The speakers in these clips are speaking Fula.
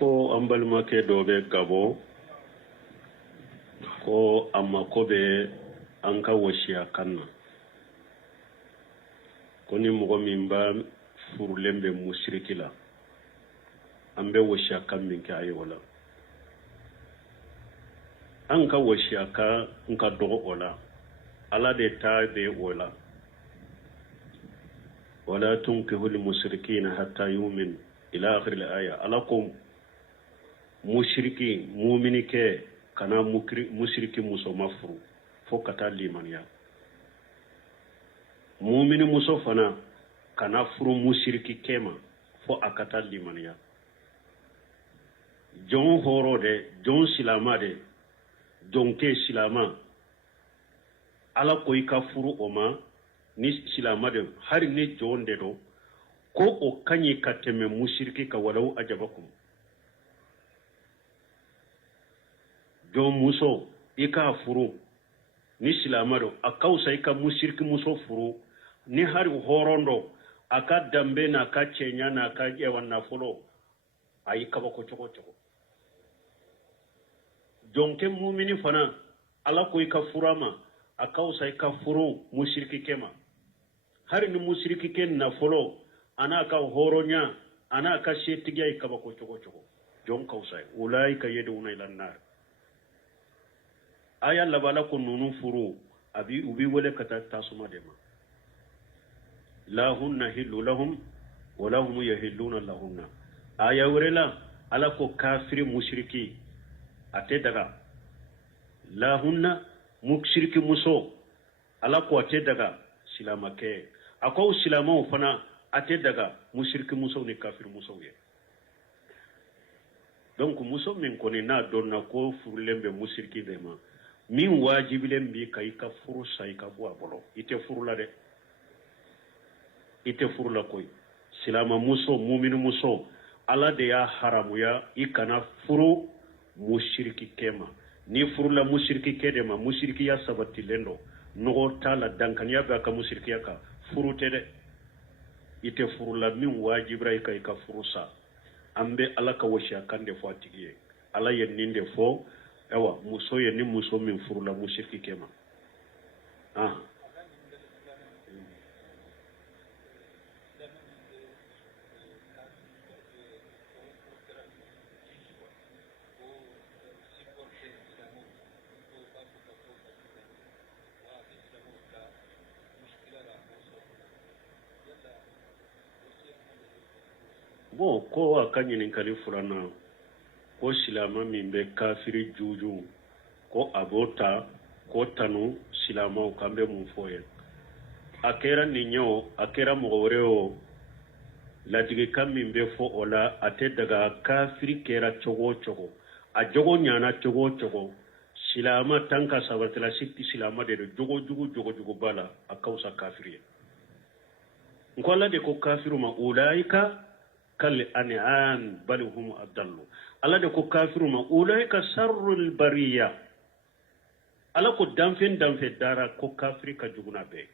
ko an balimakɛ dɔ bɛ Gabon ko a mako bɛ an ka wasiya kan na ko ni mɔgɔ min b'a furulen bɛ musiriki la an bɛ wasiya kan min kɛ a ye o la an ka wasiya kan n ka dɔgɔ o la Ala de ta bɛ o la wala tunkihul musrikina hatta yu'minu ila akhir al-aya Ala ko mushriki mu'mini kɛ kana mushriki muso ma furu fo ka taa limaniya mu'mini muso fana kana furu mushriki kɛ ma fo a ka taa limaniya jɔn hɔrɔ de jɔn silama de jɔn kɛ silama Ala ko i ka furu o ma ni silama de hari ni jɔn de do ko o kaɲi ka tɛmɛ mushriki ka walaw ajabakum jɔn muso i ka furu ni silama do a kausa i ka mushriki muso furu ni hari hɔrɔn do a ka dambe n'a ka cɛɲa n'a ka jɛwa nafolo a yi kabako cogo cogo jɔn kɛ mumini fana Ala ko i ka fura ma a kausa i ka furu mushriki kɛ ma hari ni mushriki kɛ nafolo ana ka hɔrɔnya ana ka setigiya i kabako cogo cogo jɔn kausa ulaika yad'una ila an-nar aya labala ko nunu furu abi ubi wele kata tasuma de ma la hunna hillu lahum wa lahum yahilluna lahunna aya wurela Ala ko kafiri mushriki ate daga la hunna mushriki muso Ala ko ate daga silama ke ako silama fana ate daga mushriki muso ni kafir muso ye donc muso min koni na donna ko furulen be mushriki be ma min wajibilen bi kai ka furu sai ka bo abolo ite furu la de ite furu la koy silama muso mu'min muso Ala de ya haramu ya ikana furu mushriki kema ni furu la mushriki kede ma mushriki ya sabati lendo no tala dankaniya ba ka mushriki ya ka furu tede ite furu la min wajibra kai ka furu sa ambe Ala ka washiya kan de fo atigiye Ala yen de fo ewa muso yen ni muso min furu la mushriki kema bon ko aka ɲininkali furanna ko silama min bɛ kafiri juju ko abota ko tanu silamaw kan bɛ mun fɔ ye a kɛra nin ye o a kɛra mɔgɔ wɛrɛ o ladilikan min bɛ fɔ o la a tɛ daga kafiri kɛra cogo o cogo a jogo ɲana cogo o cogo silama tan ka sabatila sitti silama de do jogo jugu bala a kausa kafiri ye nko Ala de ko kafiru ma ulaika kal an'am bal hum adallu Ala de ko kafiru ma ulaika sarrul bariya Ala ko danfen dara ko kafiri ka juguna be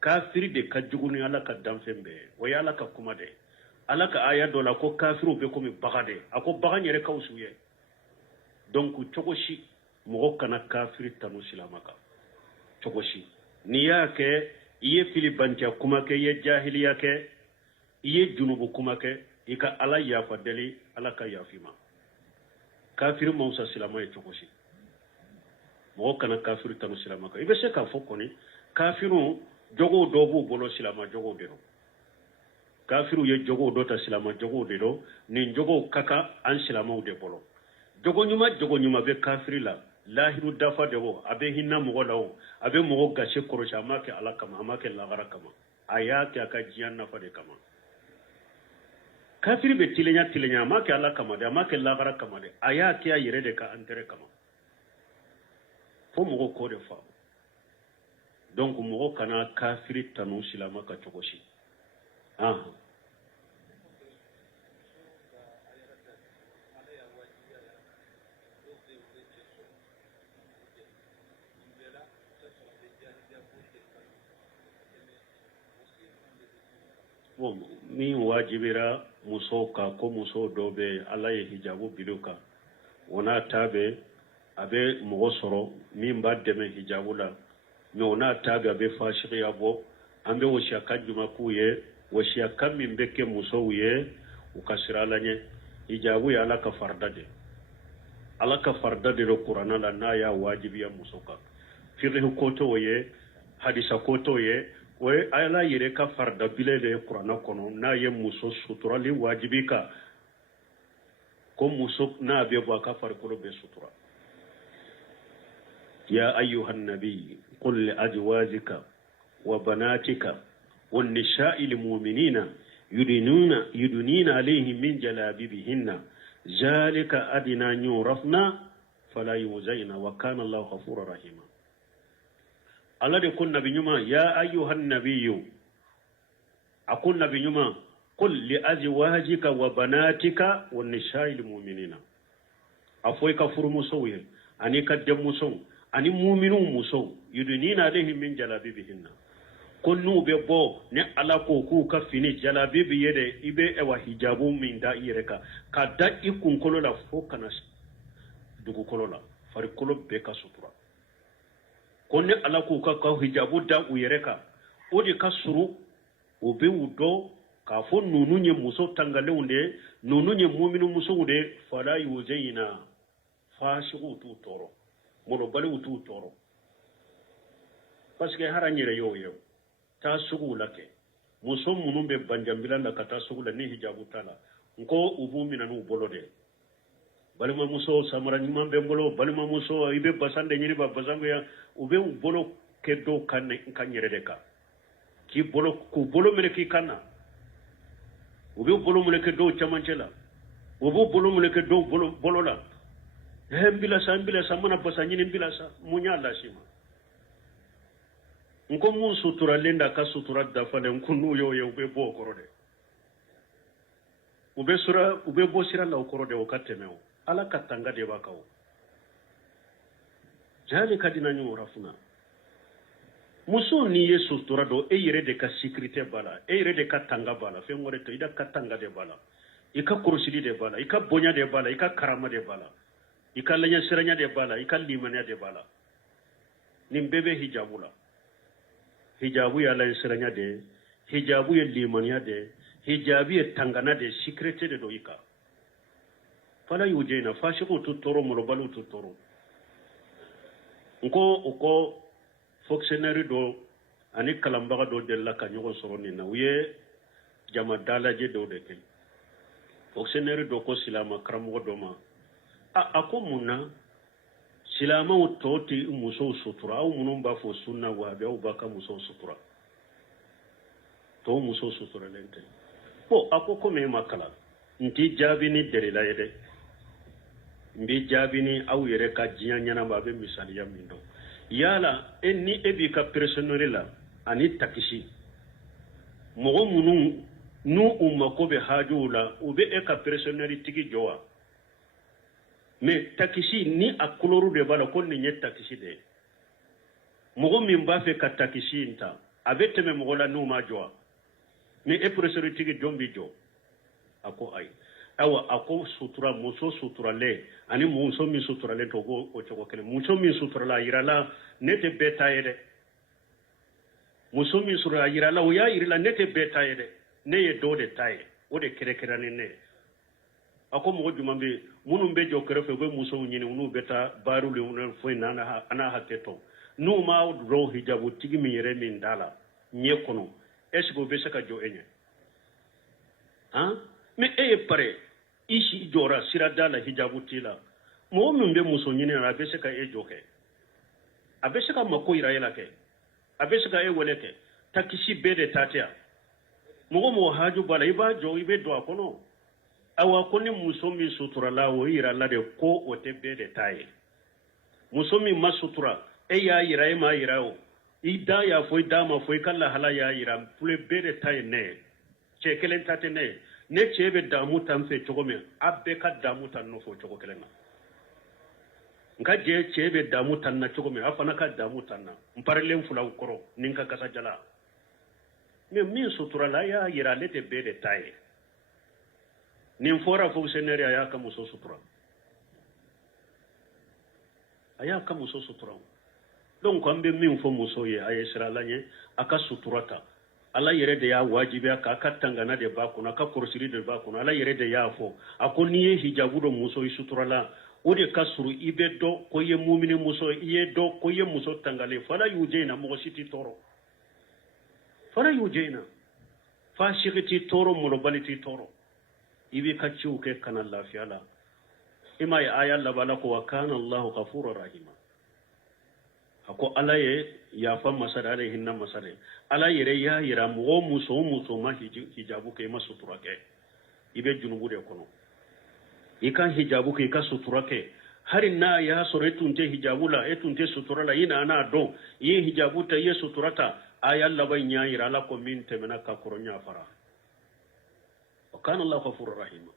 kafiri de ka juguni Ala ka danfen be o ya Ala ka kuma de Ala ka aya do la ko kafiru be komi bagade ako bagan yere ka usuye donc cogoshi mogo kana kafiri tanu silamaka cogoshi ni yake iye filibantia kuma ke ye jahiliya ke iye junubu kuma ke ika Ala yafa deli Ala ka yafima kafiri mausa silama ye cogoshi mogo kana kafiri tanu silamaka ibe se ka fo koni kafiru jogo dobu bolo silama jogo de do kafiru ye jogo do ta silama jogo de do ni jogo kaka an silama de bolo jogo nyuma be kafiri la lahiru dafa de wo abe hinna mogo lawo abe mogo gashe korosha make Ala kama amake lagara kama ayake aka jiyan nafa de kama kafiri be tilenya make Ala kama de amake lagara kama de ayake ya yere de ka antere kama fo mogo ko de fa donc mogo kana kafiri tanu silama ka cogoshi bon min wajibira muso ka ko muso dɔ bɛ ala ye hijabu bilu kan o n'a ta bɛ a bɛ mɔgɔ sɔrɔ min b'a dɛmɛ hijabu la mais o n'a ta bɛ a bɛ fasikiya bɔ an bɛ wasiyaka jumɛn k'u ye wasiyaka min bɛ kɛ musow ye u ka sira la ɲɛ hijabu ye ala ka farida de ala ka farida de do kuranna la n'a y'a wajibiya muso kan fiqh ko t'o ye hadisa ko t'o ye o ye ala yɛrɛ ka farida bile de ye kuranna kɔnɔ n'a ye muso suturali wajibi kan ko muso n'a bɛ bɔ a ka farikolo bɛ sutura ya ayyuhan nabi qul li azwajika wa banatika wan nisa'il mu'minina yudunina alayhim min jalabibihinna zalika adina yurafna fala yuzayna wa kana Allahu ghafurur rahima Allah de kun nabi nyuma ya ayyuhan nabiyyu akun nabi nyuma qul li azwajika wa banatika wan nisa'il mu'minina afoy ka furu musowe ani ka dem musow ani mu'minun musow yudunina alayhim min jalabibihinna konnu be bo ne ala ko ku ka fini jalabibi yede ibe ewa hijabu min da ireka ka da ikun kolo la fo kana dugu kolo la fari kolo be ka sutura konne ala ko ka hijabu da u yereka o de ka suru o be wudo ka fo nunu nye muso tangale unde nunu nye mu'minu muso unde fala yuzayna fashiqu tu toro mono bali utu toro parce que haranyere yo ta sugu lake muso munun be banjambila la kata sugu la ni hijabu tala nko ubu minanu bolode balima muso samara nyima be bolo balima muso ibe basande nyiri ba basango ya ube bolo kedo kanyere de ka ki bolo ku bolo mele ki kana ube bolo mele kedo chamanchela ubu bolo mele kedo bolo la hembila sa mana basanyini mbila sa munya la shima nko mun sutura lenda ka sutura dafale nkunu yo ube bo korode ube bo sira la korode o katemeo ala katanga de bakawo jali kadina nyu rafuna muso ni ye sutura do e yere de ka sécurité bala e yere de ka tanga bala fe ngore to ida ka tanga de bala ika kurusidi de bala ika bonya de bala ika karama de bala ika lanya siranya de bala ika limanya de bala nimbebe hijabula hijabu ya la siranya de hijabu ya limanya de hijabu ya tangana de sécurité de doika fala yujena fashiqu tutoro murobalu tutoro uko fonctionnaire do ani kalambaga do de la kanyo soro ni na uye jama dalaje do de ke fonctionnaire do ko silama karamo do ma ako munna silama utoti muso sutura au munumba fo sunna wa be au baka muso sutura to muso sutura lente po ako ko me makala nti jabi ni dere la yede mbi jabi ni au yere ka jinya nyana ba be misali ya mindo yala enni ebi ka personnel la ani takisi mogo munun nu umma ko be hajula ube e ka personnel tigi jowa mais takisi ni a koloru de bala ko ni nyet takisi de mogo min ba fe ka takisi nta abe teme mogo la nu ma jowa mais e personnel tigi jombi jo ako ay awa ako sutura muso sutura le ani muso mi sutura le to go o choko kele muso mi sutura la irala nete beta yede muso mi sutura irala o ya irala nete beta yede ne ye do de taye o de kere kere ne ako mo jumambe munum be jo kere fe go muso nyini unu beta baru le unu fo nana ana hateto nu ma ro hijabu tigi mi yere min dala nye kono esgo be saka jo enya ha mais e pare ishi jora sirada la hijabu tila mo min be muso nyine na be seka e joke abe seka mako ira ke abe seka e weleke takisi be de tatia mo haju bala iba jo ibe do akono awa koni muso mi sutura la wo ira la de ko o te be de taye muso mi masutura e ya ira e ma ira o ida ya foi dama foi kala hala ya ira pule be de taye ne chekelen tate ne chebe damu tamfe chogome abbe ka damu tan no fo chogo kelena nga je chebe damu tan na chogome afana ka damu tan na mparelen fula ukoro ninka kasa jala mais min sutura la ya yira le te be de taye nin fora fonctionnaire aya ka muso sutura aya ka muso sutura donc an be min fo muso ye aye sira la nye aka suturata ala yere de ya wajibi aka ka tangana de ba kuna ka kursiri de ba kuna ala yere de ya fo akoni ye hijabu do muso sutura la o de kasuru ibe do ko ye mu'mini muso iye do ko ye muso tangale fala yujena mo siti toro fala yujena fa shigiti toro mo baliti toro ibe ka ciuke kana lafiya la ima ya aya Allah bala ko wa kana Allahu ghafurur rahima ako ala ye ya fa masada ale hinna masade ala yere ya yira mo muso ma hijabu ke masutura ke ibe junubu de kono ikan hijabu ke ka sutura ke hari na ya sore tunte hijabu la etunte sutura la ina na do ye hijabu ta ye suturata aya Allah bay nya yira la ko min temena ka koronya fara wa kana Allahu ghafurur rahima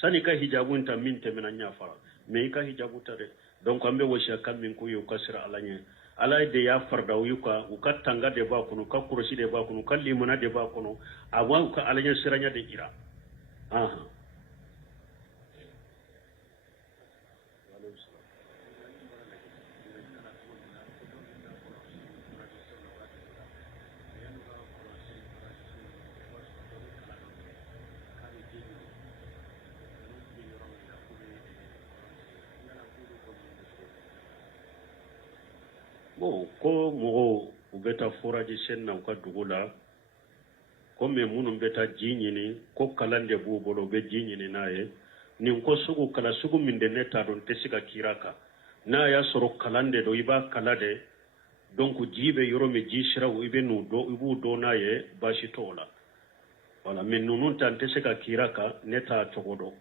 sani ka hijabu ta min temena nya fara me ka hijabu ta de donc ambe wosha kam min ko yo kasira alanye ala de ya farda uyuka ukatanga de ba kuno ka kuroshi de ba kuno kallimuna de ba kuno awan ka alanye siranya de ira aha bon ko mogo u beta foraji senna u ka dugu la comme minnu beta ji ɲini ko kalan de b'u bolo u bɛ ji ɲini n'a ye nin ko sugu kala sugu min de ne t'a dɔn tɛ se ka kira kan n'a y'a sɔrɔ kalan de don i b'a kala de donc ji bɛ yɔrɔ min ji siraw i bɛ n'u dɔn i b'u dɔn n'a ye baasi t'o la voilà mais ninnu ta n tɛ se ka kira kan ne t'a cogo dɔn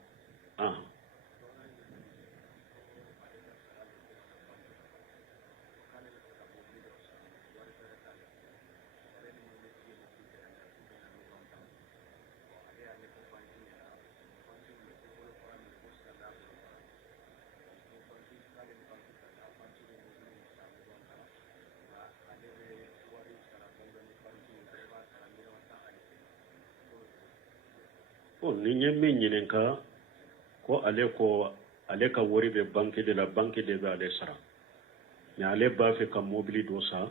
ni nye min ɲininka ko ale ka wari bɛ banque de la banque de bɛ ale sara mais ale b'a fɛ ka mobili dɔ sa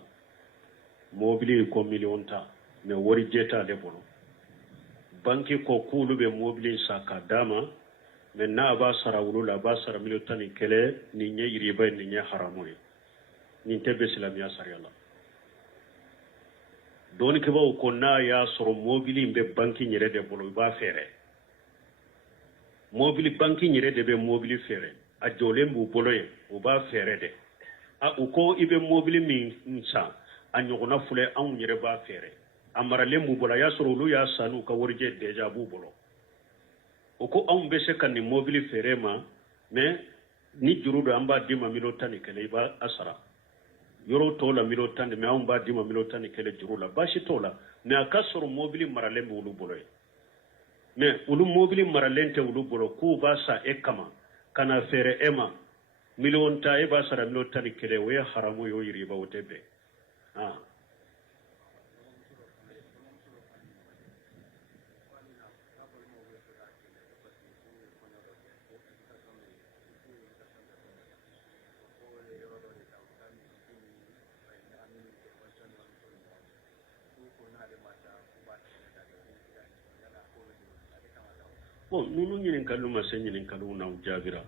mobili ko million ta mais wari jɛ t'ale bolo banque ko k'olu bɛ mobili sa ka d'a ma mais n'a b'a sara olu la a b'a sara 11 nin ye riba ye nin ye haramu ye nin tɛ bɛ silamɛya sariya la dɔɔnikɛbaw ko n'a y'a sɔrɔ mobili in bɛ banque yɛrɛ de bolo i b'a fɛɛrɛ mobili banki yɛrɛ de bɛ mobili feere a jɔlen b'u bolo yen u b'a feere de u ko i bɛ mobili min san a ɲɔgɔnna filɛ anw yɛrɛ b'a feere a maralen b'u bolo a y'a sɔrɔ olu y'a san n'u ka warijɛ déjà b'u bolo u ko anw bɛ se ka nin mobili feere ma mais ni juru don an b'a d'i ma 11 i b'a sara yɔrɔ tɔw la 10 mais anw b'a d'i ma 11 juru la baasi t'o la mais a ka sɔrɔ mobili maralen b'olu bolo yen mais ulu mobili maralen tɛ ulu bolo k'u b'a sa e kama kana feere e ma million ta e b'a sara 11 o ye haramu ye o yiriba o tɛ bɛn bon nunu ɲininkaliw ma se ɲininkaliw na u jaabira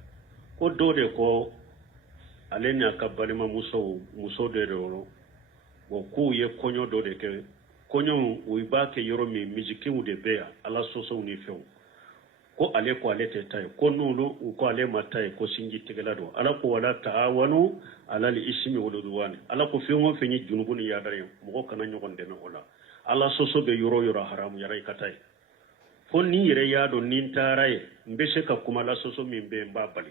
ko dɔ de ko ale n'a ka balimamuso muso de don bon k'u ye kɔɲɔ dɔ de kɛ kɔɲɔ u b'a kɛ yɔrɔ min misikiw de bɛ yan ala sɔsɔw ni fɛnw ko ale tɛ ta ye ko n'olu u ko ale ma ta ye ko sinji tigɛla don ala ko wala ta'awanu alal ismi wal udwan ala ko fɛn o fɛn ye junubu ni yaadara ye mɔgɔ kana ɲɔgɔn dɛmɛ o la ala sɔsɔ bɛ yɔrɔ yɔrɔ haramu yara i ka ta ye fo ni yɛrɛ y'a dɔn ni n taara ye n bɛ se ka kuma la sɔsɔ min bɛ n b'a bali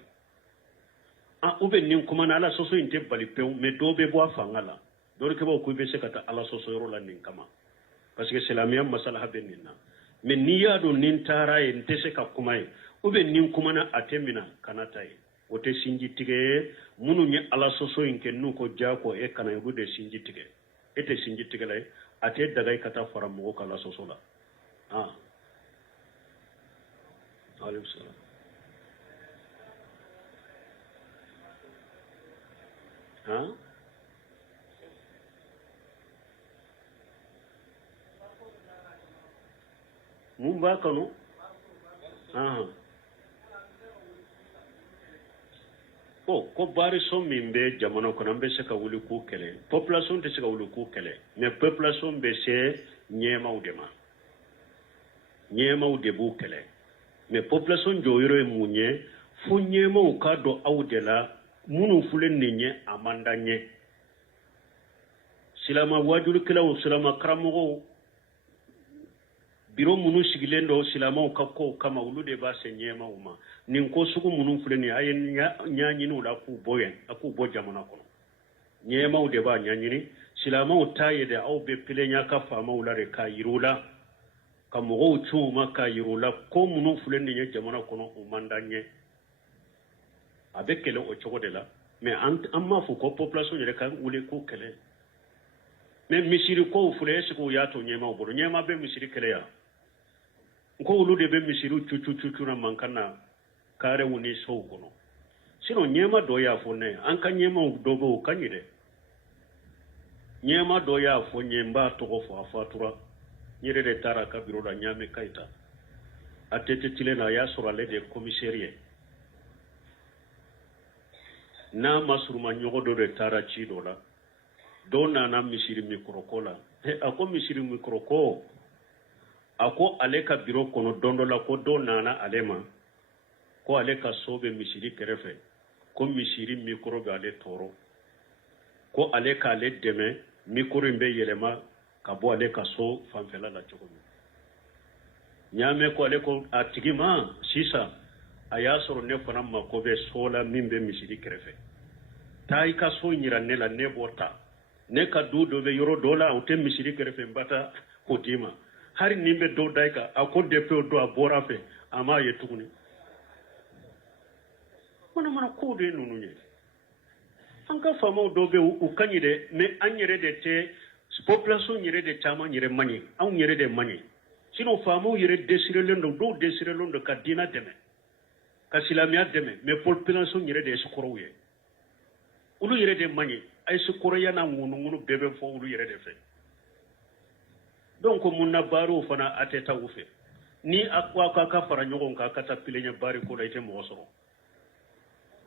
ou bien nin kuma na ala sɔsɔ in tɛ bali pewu mais dɔw bɛ bɔ a fanga la dɔwɛrɛkɛbaw ko i bɛ se ka taa ala sɔsɔ yɔrɔ la nin kama parce que silamɛya masalaha bɛ nin na mais n'i y'a dɔn ni n taara ye n tɛ se ka kuma ye ou bien ni n kuma na a tɛ minɛ kana ta ye o tɛ sinji tigɛ ye minnu ye ala sɔsɔ in kɛ n'u ko jaa ko e kana olu de sinji tigɛ e tɛ sinji tigɛ la ye ate daga kata fara mo kala sosola alaykum salam mun ba kanu ko bari son min be jamana kono be se ka wuli ku kele population te se ka wuli ku kele mais population be se nyemaw de bu kele mais population joyiro e munye fu nyemaw ka do awdela munu fulen ni nye amanda nye silama wajulu kala o silama karamogo biro munu sigilendo silama ka ko kama ulude ba se nyemaw ma nin ko sugu munu fulen ni ayen nyanyinu la ku boyen aku bo jamana kono nyemaw de ba nyanyini silama taye de aw be pilenya ka fama ulare ka yirula ka mogo chuma ka yirula ko munu fulen ni jamana kono o mandanye avec kele o chogo de la mais amma fu ko population yere kan wule ko kele mais misiri ko fule ko yato nyema boro nyema be misiri kele ya ko wulu de be misiri chuchu na mankana kare woni so kono sino nyema do ya fo ne an kan nyema do bo kanyide nyema do ya fo nyemba to ko fo afatura nyere de tara ka biro da nyame kaita atete tilena ya sura le de commissariat na masuruma nyogo do de tara chi do la do na misiri mikrokola ako misiri mikroko ako aleka biro kono dondo la ko do nana alema ko aleka sobe misiri kerefe ko misiri mikro ga le toro ko aleka le deme mikro mbe yelema ka bo aleka so fanfela la chogo nyame ko aleko atigima sisa aya soro ne fana mako be sola mimbe misiri kerefe tai ka so nyira ne la ne bota ne ka do be yoro dola o te misiri kerefe mbata kotima hari nimbe do daika akode pe do abora fe ama yetuguni mana ko de nununye anka famo do be u kanyide ne anyere de te population nyere de chama nyere mani au nyere de mani sino famo yere desire lendo do desire lendo ka dina deme ka silamia deme mais population nyere de sukorowe ulu yere de mani ay sukoro yana ngunu bebe fo ulu yere de fe donc munna baro fana ateta wufe ni akwa ka fara nyogon ka kata pilenya bari ko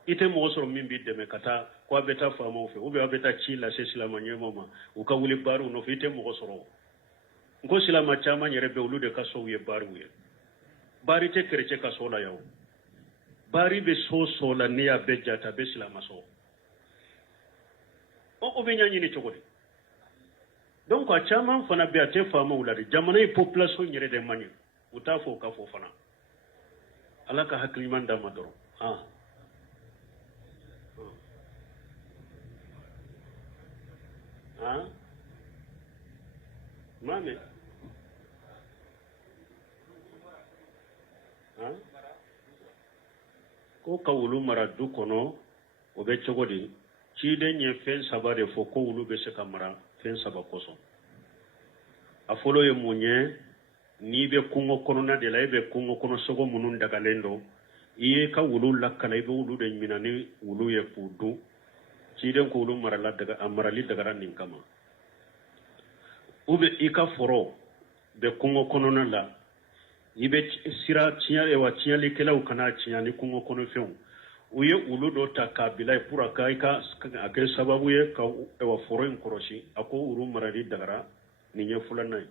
ite mo soro mimbi deme kata ko beta fama fe ube beta chila se silama nyemo ma uka wuli baro no fite mo soro ngo silama chama nyere be ulu de kaso wiye bari wiye bari te kerece kaso la yaw bari be so la niya be jata be silama so o be nyanyi ni chogode donc a chama fana be ate fama ulari jamana population nyere de mani utafo ka fo fana alaka hakliman da madoro mame ko kawulu mara du kono o be chogodi ci de nye fen sabare fo ko wulu be se kamara fen saba koso afolo ye munye ni be kungo kono na de la be kungo kono sogo munun daga lendo iye ka wulu lakala be wulu de minani wulu ye fudu ci de ko wulu mara la daga amara li daga ran kama ube ika foro be kungo kono na la ibe sira tiya e wa tiya li kela ukana tiya ni kungo kono feun uye ulu do ta kabila pura kai ka ake sababu ye ka ewa foro en koroshi ako uru maradi dagara ni nye fulanai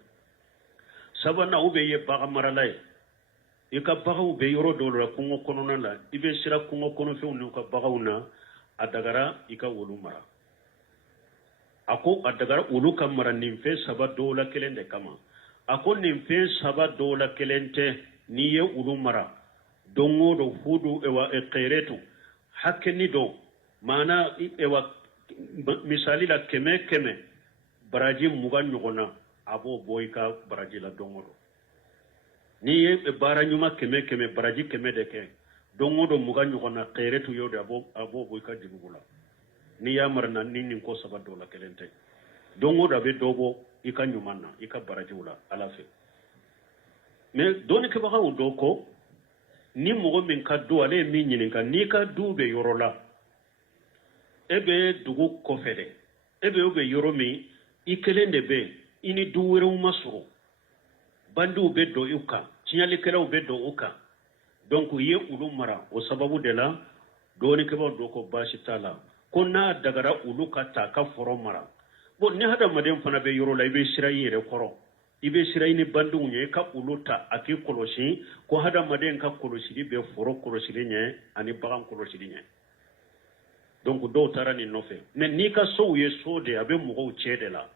sabana ube ye baga maralai ika baga ube yoro do la kungo kono na la ibe sira kungo kono fe unu ka baga una adagara ika ulu mara ako adagara ulu ka mara nimfe saba do la kelende kama ako nimfe saba do la kelente ni ye ulu mara dongo do hudu ewa eqeretu hakeni do mana ewa misali la keme baraji muga nyogona abo boyka baraji la dongo do ni ye bara nyuma keme baraji keme de ke dongo do muga nyogona qeretu yode abo boyka dibugula ni ya marna ni ko saba do la kelente dongo do be dobo i ka ɲuman na i ka barajiw la ala fɛ mais dɔɔni kɛbagaw dɔ kɔ ni mɔgɔ min ka du ale ye min ɲininka n'i ka du bɛ yɔrɔ la e bɛ dugu kɔfɛ dɛ e bɛ yɔrɔ min i kelen de bɛ i ni du wɛrɛw ma sɔrɔ bandiw bɛ don u kan tiɲɛlikɛlaw bɛ don u kan donc u ye olu mara o sababu de la dɔɔni kɛbagaw dɔ ko baasi t'a la ko n'a dagara olu ka ta ka foro mara bon ni hadamaden fana bɛ yɔrɔ la i bɛ sira i yɛrɛ kɔrɔ i bɛ sira i ni bandiw ɲɛ i ka olu ta a k'i kɔlɔsi ko hadamaden ka kɔlɔsili bɛ foro kɔlɔsili ɲɛ ani bagan kɔlɔsili ɲɛ donc dɔw taara nin nɔfɛ mais n'i ka sow ye so de a bɛ mɔgɔw cɛ de la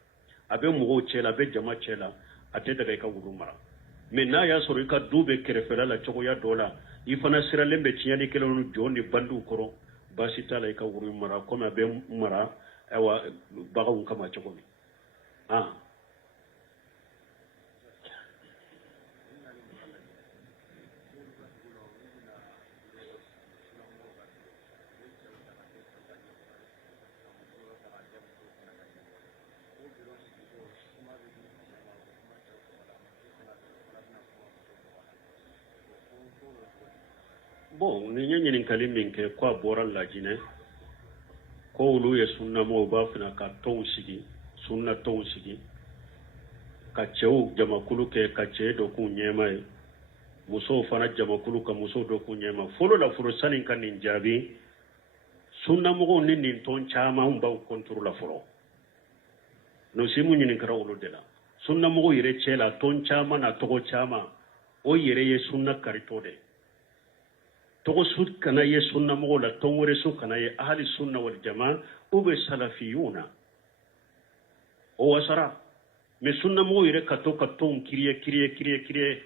a bɛ mɔgɔw cɛ la a bɛ jama cɛ la a tɛ daga i ka wulu mara mais n'a y'a sɔrɔ i ka du bɛ kɛrɛfɛla la cogoya dɔ la i fana siralen bɛ tiɲɛlikɛlaw jɔ ni bandiw kɔrɔ baasi t'a la i ka wulu mara komi a bɛ mara baganw kama cogo min bon ni ye ɲininkali min kɛ ko a bɔra lajinɛ ko olu ye sunnamɔgɔw b'a fana ka tɔnw sigi sunna tɔnw sigi ka cɛw jamakulu kɛ ka cɛ dɔ k'u ɲɛma ye musow fana jamakulu ka musow dɔ k'u ɲɛma fɔlɔ la fɔlɔ sani ka nin jaabi sunnamɔgɔw ni nin tɔn caman b'aw kɔntoro la fɔlɔ nosimu ɲininkara olu de la sunnamɔgɔw yɛrɛ cɛ la tɔn caman na tɔgɔ caman o yɛrɛ ye sunna karitɔ de tɔgɔ su kana ye sunnamɔgɔw la tɔn wɛrɛ su kana ye ahli sunna wal jama u bɛ salafiyuna o wasara mais sunnamɔgɔw yɛrɛ ka to ka tɔnw kiriye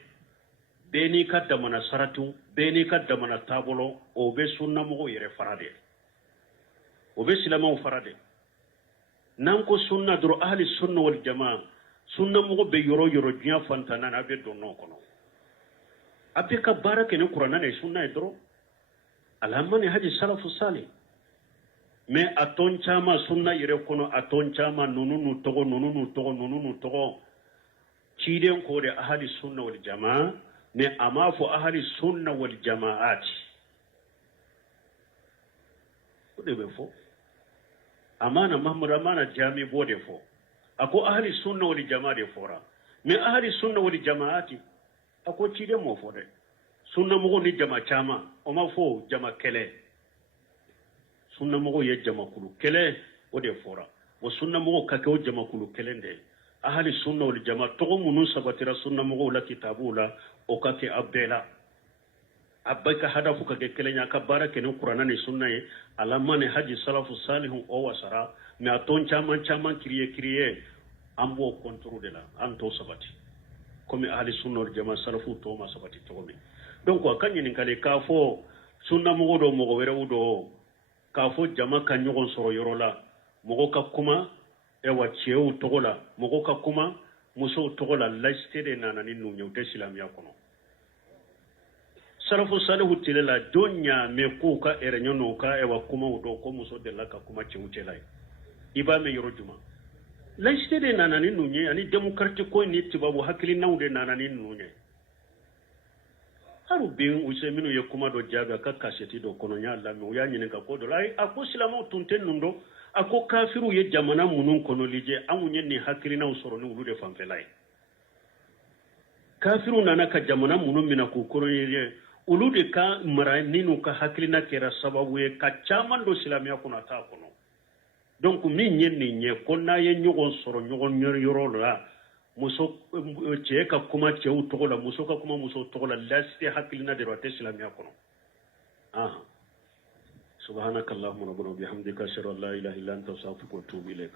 bɛɛ n'i ka damana saratu bɛɛ n'i ka damana taabolo o bɛ sunnamɔgɔw yɛrɛ fara de o bɛ silamɛw fara de n'an ko sunna dɔrɔn ahli sunna wal jama sunnamɔgɔ bɛ yɔrɔ yɔrɔ diɲɛ fantanna n'a bɛ don nɔ kɔnɔ a bɛ ka baara kɛ ni kuranna ni sunna ye dɔrɔn alhamani haji salafu salih mais a tɔn caman sunna yɛrɛ kɔnɔ a tɔn caman ninnu tɔgɔ ciden ko de ahli sunna wal jama mais a m'a fɔ ahli sunna wal jamaati o de bɛ fɔ amana mahamadu amana jami b'o de fɔ a ko ahli sunna wal jama de fɔra mais ahli sunna wal jamaati a ko ciden m'o fɔ dɛ sunnamɔgɔw ni jama caman o ma fɔ jama kɛlɛ sunnamɔgɔw ye jamakulu kɛlɛ o de fɔra wa sunnamɔgɔw ka kɛ o jamakulu kelen de ahli sunna wal jama tɔgɔ minnu sabatira sunnamɔgɔw la kitabuw la o ka kɛ a bɛɛ la a bɛɛ ka hadafu ka kɛ kelen ye a ka baara kɛ ni kuranna ni sunna ye alama ni haji salafu salihu o wasara mais a tɔn caman kiriye an b'o kɔntoro de la an t'o sabati komi ahli sunna wal jama salafu t'o ma sabati cogo min donc a ka ɲininkali k'a fɔ sunnamɔgɔ dɔ mɔgɔ wɛrɛw dɔ k'a fɔ jama ka ɲɔgɔn sɔrɔ yɔrɔ la mɔgɔ ka kuma cɛw tɔgɔ la mɔgɔ ka kuma musow tɔgɔ la laïcité de nana ni ninnu ye u tɛ silamɛya kɔnɔ salafu salihu tile la don ɲaamɛ k'u ka ɛrɛɲɔ n'u ka kumaw dɔn ko muso delila ka kuma cɛw cɛla ye i b'a mɛn yɔrɔ jumɛn laïcité de nana ni ninnu ye ani démocratie ko ni tubabu hakilinaw de nana ni ninnu ye haru bin use minnu ye kuma dɔ jaabi a ka kasɛti dɔ kɔnɔ n y'a lamɛn u y'a ɲininka ko dɔ la a ko silamɛw tun tɛ ninnu dɔn a ko kafiruw ye jamana minnu kɔnɔ lije anw ye nin hakilinaw sɔrɔ ni olu de fanfɛla ye kafiruw nana ka jamana minnu minɛ k'u kɔrɔ olu de ka mara ni n'u ka hakilina kɛra sababu ye ka caman don silamɛya kɔnɔ a t'a kɔnɔ donc min ye nin ye ko n'a ye ɲɔgɔn sɔrɔ ɲɔgɔn yɔrɔ la muso cɛ ka kuma cɛw tɔgɔ la muso ka kuma muso tɔgɔ la laïcité hakilina de don a tɛ silamɛya kɔnɔ subhanakallahumma rabbana bihamdika ashhadu an la ilaha illa anta astaghfiruka wa atubu ilayk